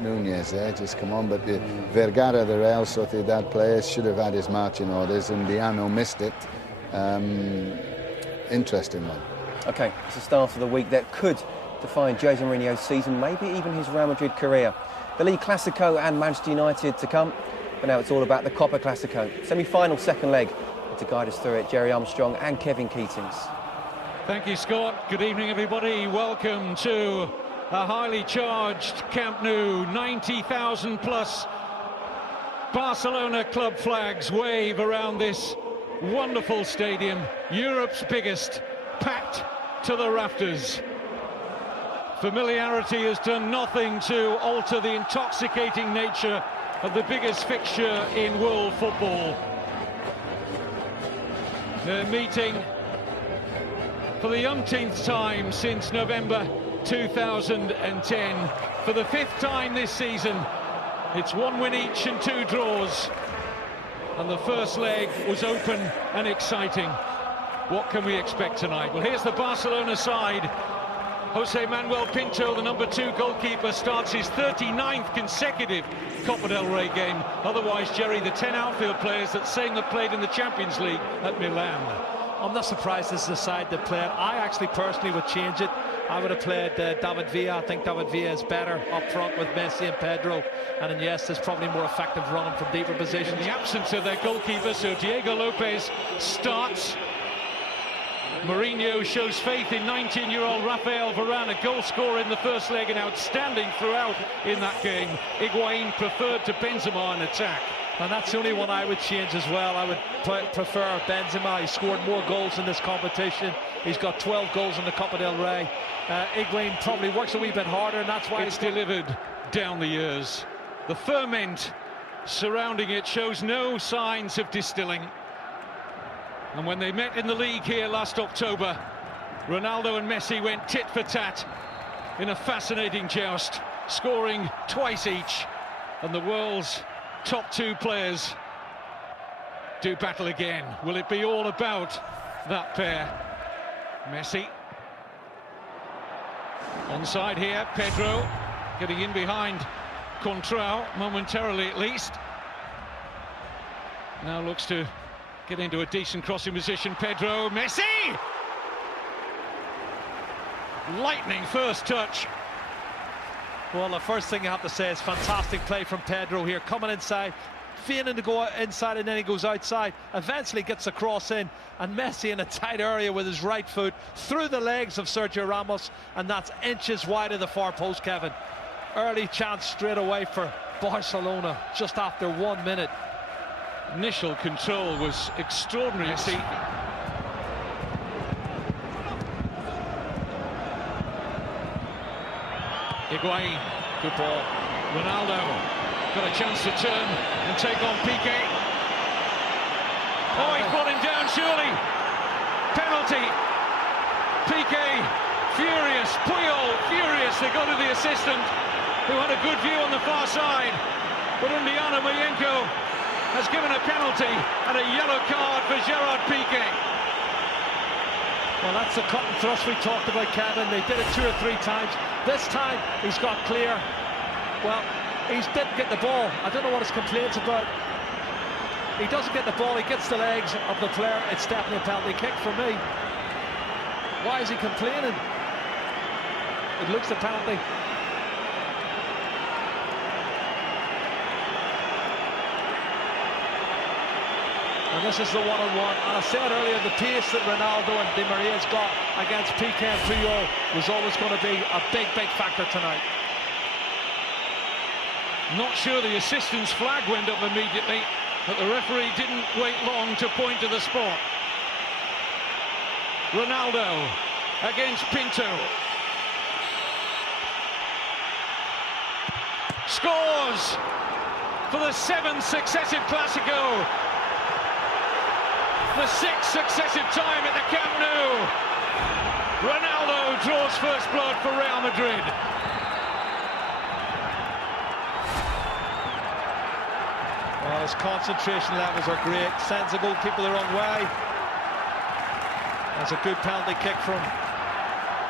Nunez there, just come on. But Vergara, the Real Sociedad player, should have had his marching orders, and Diano missed it. Interesting one. OK, it's the start of the week that could define Jose Mourinho's season, maybe even his Real Madrid career. The League Clasico and Manchester United to come, but now it's all about the Copa Clasico. Semi-final second leg. To guide us through it, Jerry Armstrong and Kevin Keatings. Thank you, Scott. Good evening, everybody. Welcome to a highly charged Camp Nou. 90,000 plus Barcelona club flags wave around this wonderful stadium. Europe's biggest, packed to the rafters. Familiarity has done nothing to alter the intoxicating nature of the biggest fixture in world football. They're meeting for the umpteenth time since November 2010. For the 5th time this season, it's 1 win each and 2 draws. And the first leg was open and exciting. What can we expect tonight? Well, here's the Barcelona side. Jose Manuel Pinto, the number 2 goalkeeper, starts his 39th consecutive Copa del Rey game. Otherwise, Jerry, the 10 outfield players that same that played in the Champions League at Milan. I'm not surprised this is the side that played. I actually personally would change it. I would have played David Villa. I think David Villa is better up front with Messi and Pedro. And Iniesta is probably more effective running from deeper positions. In the absence of their goalkeeper, so Diego Lopez starts. Mourinho shows faith in 19-year-old Rafael Varane, a goal scorer in the first leg and outstanding throughout in that game. Higuain preferred to Benzema in attack. And that's the only one I would change as well. I would prefer Benzema. He scored more goals in this competition. He's got 12 goals in the Copa del Rey. Higuain probably works a wee bit harder, and that's why it's delivered down the years. The ferment surrounding it shows no signs of distilling. And when they met in the league here last October, Ronaldo and Messi went tit for tat in a fascinating joust, scoring twice each. And the world's top 2 players do battle again. Will it be all about that pair? Messi. Onside here, Pedro getting in behind Contrao, momentarily at least. Now looks to get into a decent crossing position. Pedro, Messi! Lightning first touch. Well, the first thing you have to say is fantastic play from Pedro here, coming inside, feigning to go inside, and then he goes outside, eventually gets the cross in, and Messi in a tight area with his right foot through the legs of Sergio Ramos, and that's inches wide of the far post, Kevin. Early chance straight away for Barcelona just after 1 minute. Initial control was extraordinary. Messi. Higuain, good ball. Ronaldo got a chance to turn and take on Piqué. Oh, he put him down, surely. Penalty. Piqué furious, Puyol furious. They go to the assistant, who had a good view on the far side, but Undiano Mayenko has given a penalty and a yellow card for Gerard Piqué. Well, that's the cut and thrust we talked about, Kevin. They did it 2 or 3 times. This time he's got clear. Well, he didn't get the ball. I don't know what his complaints about. He doesn't get the ball, he gets the legs of the player. It's definitely a penalty kick for me. Why is he complaining? It looks a penalty. And this is the one-on-one. And I said earlier, the pace that Ronaldo and Di Maria's got against Piqué and Puyol was always going to be a big, big factor tonight. Not sure the assistant's flag went up immediately, but the referee didn't wait long to point to the spot. Ronaldo against Pinto. Scores for the 7th successive Clasico. The 6th successive time at the Camp Nou. Ronaldo draws first blood for Real Madrid. Well, his concentration levels are great. Sends the goalkeeper the wrong way. That's a good penalty kick from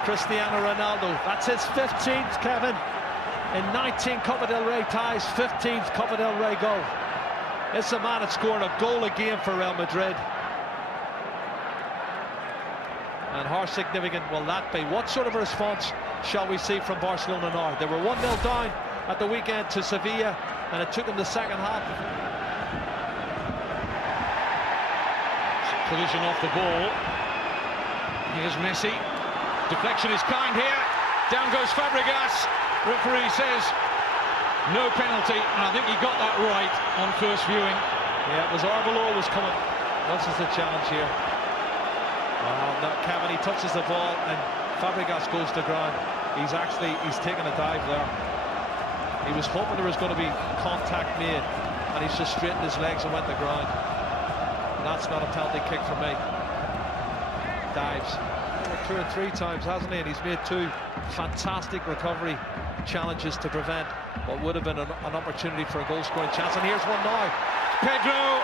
Cristiano Ronaldo. That's his 15th, Kevin. in 19 Copa del Rey ties, 15th Copa del Rey goal. It's a man that's scoring a goal a game for Real Madrid. And how significant will that be? What sort of a response shall we see from Barcelona now? They were 1-0 down at the weekend to Sevilla, and it took them the second half. Collision off the ball. Here's Messi. Deflection is kind here. Down goes Fabregas. Referee says no penalty, and I think he got that right on first viewing. Yeah, it was Arbeloa was coming. This is the challenge here. Well, Kevin, he touches the ball and Fabregas goes to ground. He's taken a dive there. He was hoping there was going to be contact made, and he's just straightened his legs and went to ground. And that's not a penalty kick for me. Dives 2 or 3 times, hasn't he? And he's made 2 fantastic recovery challenges to prevent what would have been an opportunity for a goal-scoring chance. And here's one now. Pedro.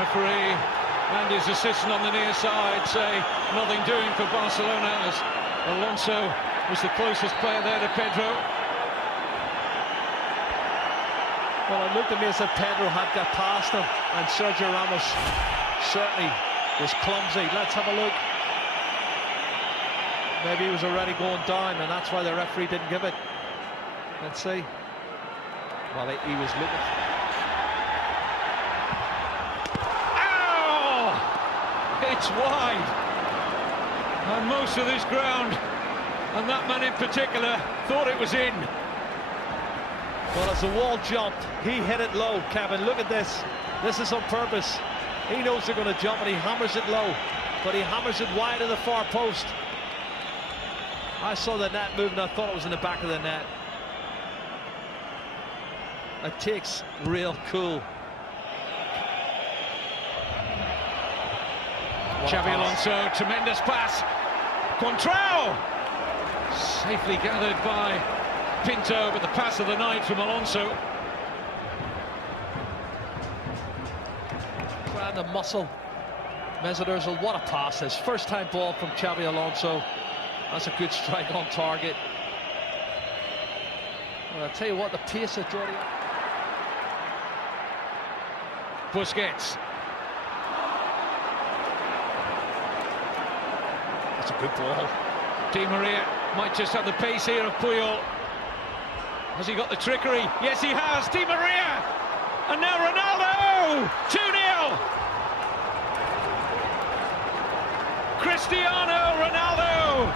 Referee and his assistant on the near side say nothing doing for Barcelona, as Alonso was the closest player there to Pedro. Well, it looked to me as if Pedro had got past him, and Sergio Ramos certainly was clumsy. Let's have a look. Maybe he was already going down, and that's why the referee didn't give it. Let's see. Well, he was looking. Ow! It's wide. And most of this ground, and that man in particular, thought it was in. Well, as the wall jumped, he hit it low, Kevin. Look at this. This is on purpose. He knows they're going to jump, and he hammers it low. But he hammers it wide of the far post. I saw the net moving. I thought it was in the back of the net. It takes real cool. Xabi Alonso, tremendous pass. Contrao! Safely gathered by Pinto, but the pass of the night from Alonso. Grand the muscle. Mesut Ozil, what a pass this. First time ball from Xabi Alonso. That's a good strike on target. Well, I'll tell you what, the pace of Jordi. Busquets. That's a good ball. Di Maria might just have the pace here of Puyol. Has he got the trickery? Yes, he has. Di Maria! And now Ronaldo! 2-0! Cristiano Ronaldo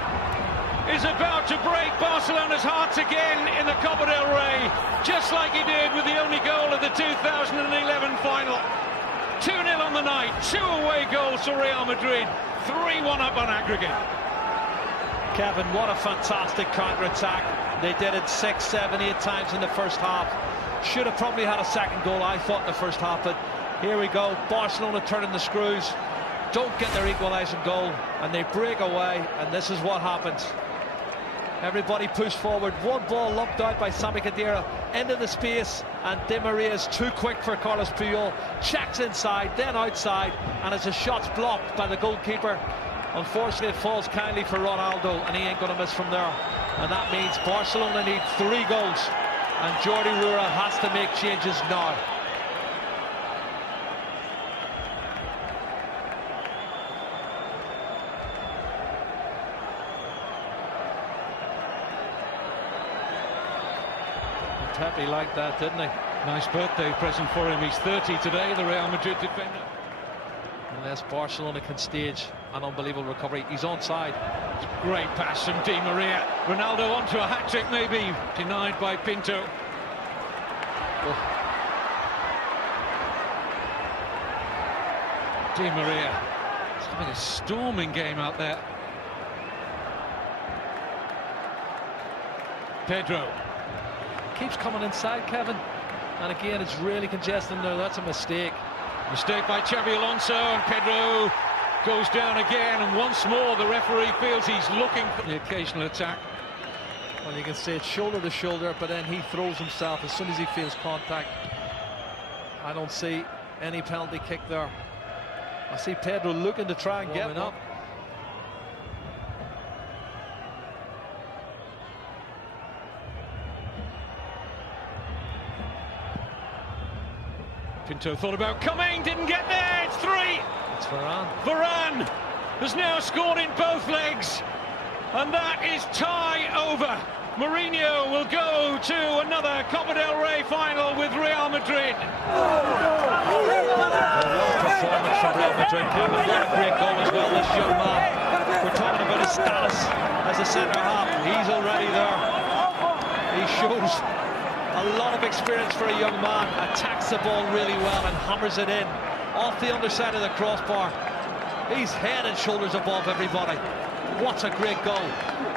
is about to break Barcelona's hearts again in the Copa del Rey, just like he did with the only goal of the 2011 final. 2-0 on the night, 2 away goals for Real Madrid, 3-1 up on aggregate. Kevin, what a fantastic counter-attack. They did it 6, 7, 8 times in the first half. Should have probably had a second goal, I thought, in the first half, but here we go. Barcelona turning the screws, don't get their equalising goal, and they break away, and this is what happens. Everybody pushed forward, one ball lumped out by Sami Khedira into the space, and Di Maria is too quick for Carlos Puyol. Checks inside, then outside, and as the shot's blocked by the goalkeeper, unfortunately it falls kindly for Ronaldo, and he ain't going to miss from there. And that means Barcelona need 3 goals, and Jordi Rura has to make changes now. Pepe liked that, didn't he? Nice birthday present for him. He's 30 today, the Real Madrid defender. Unless Barcelona can stage an unbelievable recovery. He's onside. Great pass from Di Maria. Ronaldo onto a hat-trick, maybe. Denied by Pinto. Oh. Di Maria. It's having a storming game out there. Pedro. Keeps coming inside, Kevin, and again it's really congested there. That's a mistake. Mistake by Xabi Alonso, and Pedro goes down again, and once more the referee feels he's looking for the occasional attack. Well, you can see it's shoulder to shoulder, but then he throws himself as soon as he feels contact. I don't see any penalty kick there. I see Pedro looking to try and get up. Pinto thought about coming, didn't get there, it's 3! It's Varane. Varane has now scored in both legs, and that is tie over. Mourinho will go to another Copa del Rey final with Real Madrid. Performance from Real Madrid. What a great goal as well, this young man. We're talking about his status as a centre-half. He's already there. He shows a lot of experience for a young man. Attacks the ball really well and hammers it in off the underside of the crossbar. He's head and shoulders above everybody. What a great goal.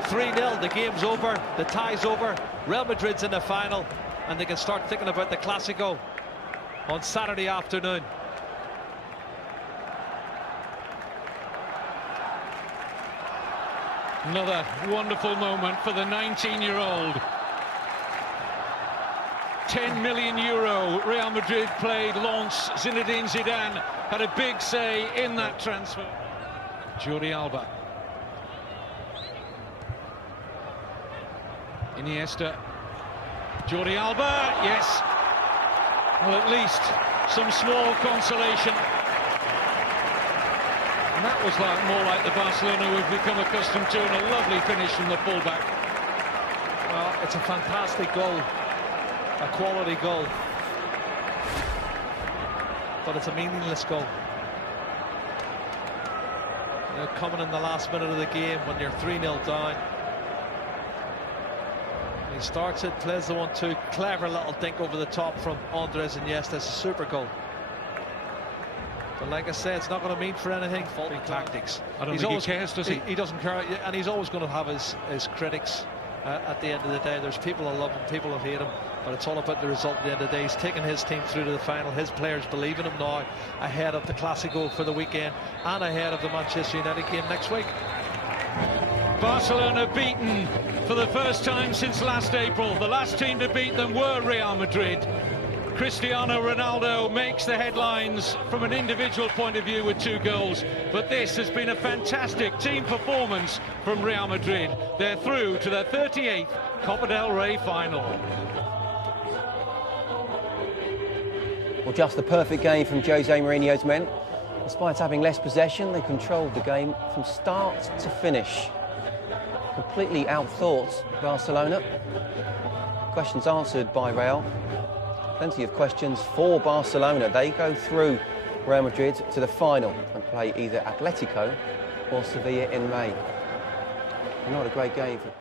3-0, the game's over, the tie's over. Real Madrid's in the final, and they can start thinking about the Clásico on Saturday afternoon. Another wonderful moment for the 19-year-old. 10 million euro Real Madrid played Lens. Zinedine Zidane had a big say in that transfer. Jordi Alba. Iniesta. Jordi Alba, yes. Well, at least some small consolation. And that was more like the Barcelona we've become accustomed to, and a lovely finish from the fullback. Well, it's a fantastic goal. A quality goal. But it's a meaningless goal. You know, coming in the last minute of the game when you're 3-0 down. He starts it, plays the 1-2, clever little dink over the top from Andres Iniesta. It's a super goal. But like I said, it's not going to mean for anything. Faulty tactics. I don't think he cares, does he? He doesn't care, and he's always going to have his critics. At the end of the day, there's people who love him, people who hate him, but it's all about the result at the end of the day. He's taken his team through to the final. His players believe in him now, ahead of the Clásico for the weekend and ahead of the Manchester United game next week. Barcelona beaten for the first time since last April. The last team to beat them were Real Madrid. Cristiano Ronaldo makes the headlines from an individual point of view with 2 goals, but this has been a fantastic team performance from Real Madrid. They're through to their 38th Copa del Rey final. Well, just the perfect game from Jose Mourinho's men. Despite having less possession, they controlled the game from start to finish. Completely outthought Barcelona. Questions answered by Real. Plenty of questions for Barcelona. They go through Real Madrid to the final and play either Atletico or Sevilla in May. Not a great game for